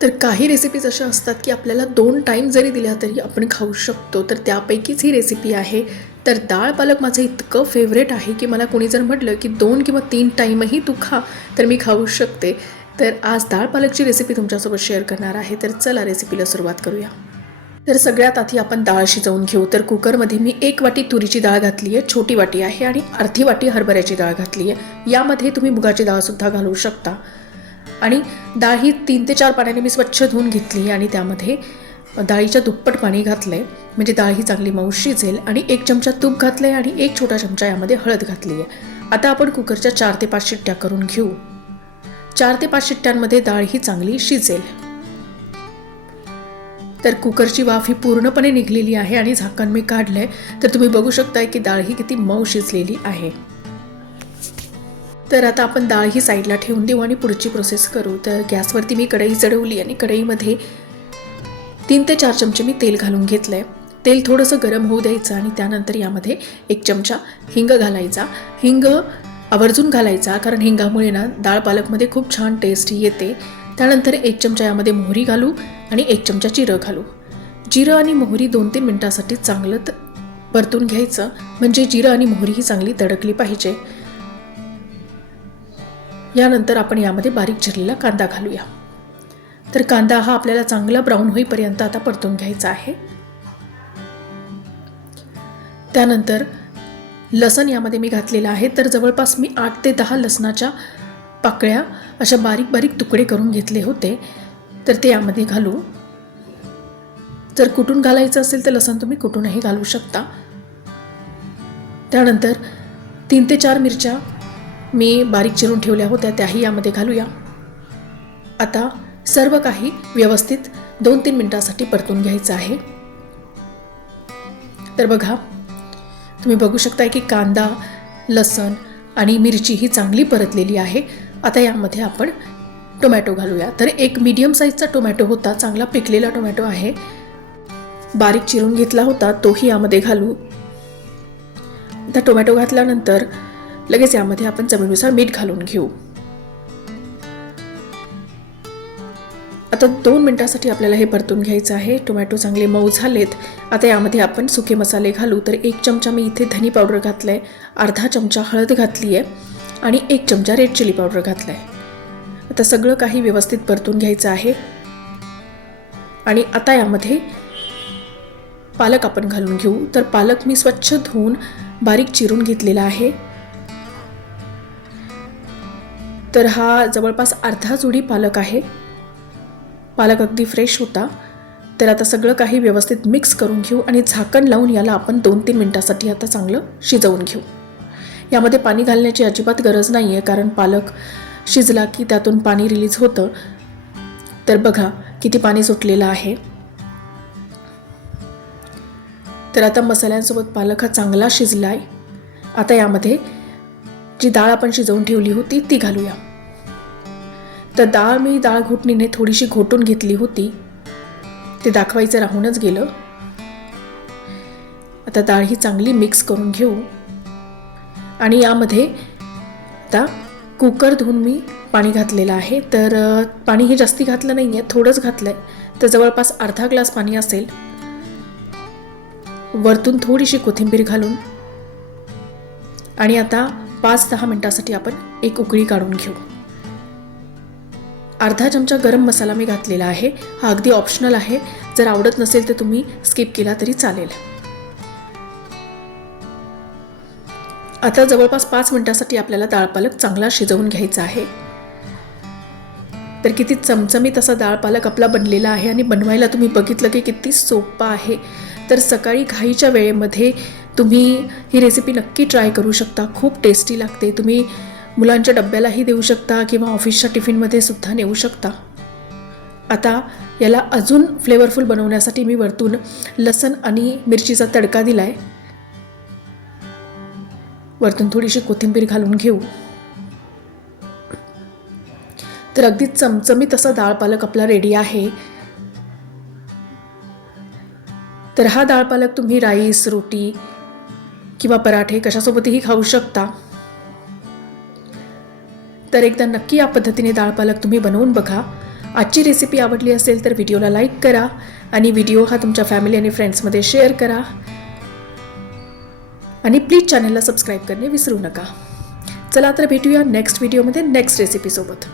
तर काही रेसिपीज अशा असतात की आपल्याला 2 टाईम जरी दिल्या तरी आपण खाऊ शकतो. तर त्यापैकीच ही रेसिपी आहे. तर डाळ पालक माझं इतकं फेवरेट आहे की मला कोणी जर म्हटलं की 2 किंवा 3 टाईमही तू खा तर मी खाऊ शकते. तर आज डाळ पालकची रेसिपी तुमच्यासोबत शेअर करणार आहे. तर चला रेसिपीला सुरुवात करूया. तर सगळ्यात आधी आपण डाळ शिजवून घेऊ. तर कुकरमध्ये मी 1 वाटी तुरीची डाळ घातली आहे, छोटी वाटी आहे, आणि अर्धी वाटी हरभऱ्याची डाळ घातली आहे. यामध्ये तुम्ही मुगाची डाळसुद्धा घालू शकता. आणि डाळ ही 3 ते 4 पाण्याने मी स्वच्छ धुवून घेतली आणि त्यामध्ये डाळीच्या दुप्पट पाणी घातलं आहे, म्हणजे डाळ ही चांगली मऊ शिजेल. आणि 1 चमचा तूप घातलं आहे आणि 1 छोटा चमचा यामध्ये हळद घातली आहे. आता आपण कुकरच्या 4 ते 5 शिट्ट्या करून घेऊ. 4 ते 5 शिट्ट्यांमध्ये डाळ ही चांगली शिजेल. तर कुकरची वाफ ही पूर्णपणे निघलेली आहे आणि झाकण मी काढलंय. तर तुम्ही बघू शकताय की डाळ ही किती मऊ शिजलेली आहे. तर आता आपण डाळ ही साईडला ठेवून देऊ आणि पुढची प्रोसेस करू. तर गॅसवरती मी कढई चढवली आणि कढईमध्ये 3 ते 4 चमचे मी तेल घालून घेतलंय. तेल थोडंसं गरम होऊ द्यायचं आणि त्यानंतर यामध्ये 1 चमचा हिंग घालायचा. हिंग आवर्जून घालायचा, कारण हिंगामुळे ना डाळ पालकमध्ये खूप छान टेस्ट येते. त्यानंतर 1 चमचा यामध्ये मोहरी घालू आणि 1 चमचा जिरं घालू. जिरं आणि मोहरी 2-3 मिनिटांसाठी चांगलं परतून घ्यायचं, म्हणजे जिरं आणि मोहरी ही चांगली तडकली पाहिजे. यानंतर आपण यामध्ये बारीक चिरलेला कांदा घालूया. तर कांदा हा आपल्याला चांगला ब्राऊन होईपर्यंत आता परतून घ्यायचा आहे. त्यानंतर लसण यामध्ये मी घातलेला आहे. तर जवळपास मी 8 ते 10 लसणाच्या पाकळ्या अशा बारीक बारीक तुकडे करून घेतले होते. तर ते यामध्ये घालू. जर कुटून घालायचं असेल तर लसण तुम्ही कुटूनही घालू शकता. त्यानंतर 3 ते 4 मिरच्या मी बारीक चिरून ठेवल्या होत्या, त्याही यामध्ये घालूया. आता सर्व काही व्यवस्थित 2-3 मिनिटांसाठी परतून घ्यायचं आहे. तर बघा, तुम्ही बघू शकताय की कांदा, लसण आणि मिरची ही चांगली परतलेली आहे. आता यामध्ये आपण टोमॅटो घालूया. तर एक मीडियम साईजचा टोमॅटो होता, चांगला पिकलेला टोमॅटो आहे, बारीक चिरून घेतला होता, तोही यामध्ये घालू. आता टोमॅटो घातल्यानंतर लगेच यामध्ये आपण चवीनुसार मीठ घालून घेऊ. आता 2 मिनिटांसाठी आपल्याला हे परतून घ्यायचं आहे. टोमॅटो चांगले मऊ झालेत. आता यामध्ये आपण सुके मसाले घालू. तर 1 चमचा मी इथे धनी पावडर घातलं आहे, अर्धा चमचा हळद घातली आहे आणि 1 चमचा रेड चिली पावडर घातलं आहे. आता सगळं काही व्यवस्थित परतून घ्यायचं आहे. आणि आता यामध्ये पालक आपण घालून घेऊ. तर पालक मी स्वच्छ धुवून बारीक चिरून घेतलेला आहे. तर हा जवळपास अर्धा जुडी पालक आहे. पालक अगदी फ्रेश होता. तर आता सगळं काही व्यवस्थित मिक्स करून घेऊ आणि झाकण लावून याला आपण 2-3 मिनिटांसाठी आता चांगलं शिजवून घेऊ. यामध्ये पाणी घालण्याची अजिबात गरज नाही आहे, कारण पालक शिजला की त्यातून पाणी रिलीज होतं. तर बघा किती पाणी सुटलेलं आहे. तर आता मसाल्यांसोबत पालक हा चांगला शिजला आहे. आता यामध्ये जी डाळ आपण शिजवून ठेवली होती ती घालूया. तर डाळ घोटणीने थोडीशी घोटून घेतली होती, ते दाखवायचं राहूनच गेलं. आता डाळ ही चांगली मिक्स करून घेऊ. आणि यामध्ये आता कुकर धुवून मी पाणी घातलेलं आहे. तर पाणी हे जास्ती घातलं नाही आहे, थोडंच घातलं आहे. तर जवळपास अर्धा ग्लास पाणी असेल. वरतून थोडीशी कोथिंबीर घालून आणि आता 5-10 मिनिटांसाठी आपण एक उकळी काढून घेऊ. अर्धा चमचा गरम मसाला मी घातलेला आहे. हा अगदी ऑप्शनल आहे, जर आवडत नसेल तर तुम्ही स्किप केला तरी चालेल. आता जवळपास 5 मिनिटांसाठी आपल्याला डाळ पालक चांगला शिजवून घ्यायचा आहे. तर किती चमचमीत असा डाळ पालक आपला बनलेला आहे आणि बनवायला तुम्ही बघितलं की किती सोपा आहे. तर सकाळी घाईच्या वेळेमध्ये तुम्ही ही रेसिपी नक्की ट्राय करू शकता. खूप टेस्टी लागते. तुम्ही मुलांच्या डब्यालाही देऊ शकता किंवा ऑफिसच्या टिफिनमध्ये सुद्धा नेऊ शकता. आता याला अजून फ्लेवरफुल बनवण्यासाठी मी वरतून लसण आणि मिरचीचा तडका दिला आहे. वरतून थोडीशी कोथिंबीर घालून घेऊ. तर अगदी चमचमीत असा डाळ पालक आपला रेडी आहे. तर हा डाळ पालक तुम्ही राईस, रोटी किंवा पराठे कशासोबतही खाऊ शकता. तर एकदा नक्की या पद्धतीने डाळ पालक तुम्ही बनवून बघा आजची रेसिपी आवडली असेल तर व्हिडिओला लाईक करा आणि व्हिडिओ हा तुमच्या फॅमिली आणि फ्रेंड्समध्ये शेअर करा आणि प्लीज चॅनलला सबस्क्राईब करणे विसरू नका. चला तर भेटूया नेक्स्ट व्हिडिओमध्ये नेक्स्ट रेसिपीसोबत.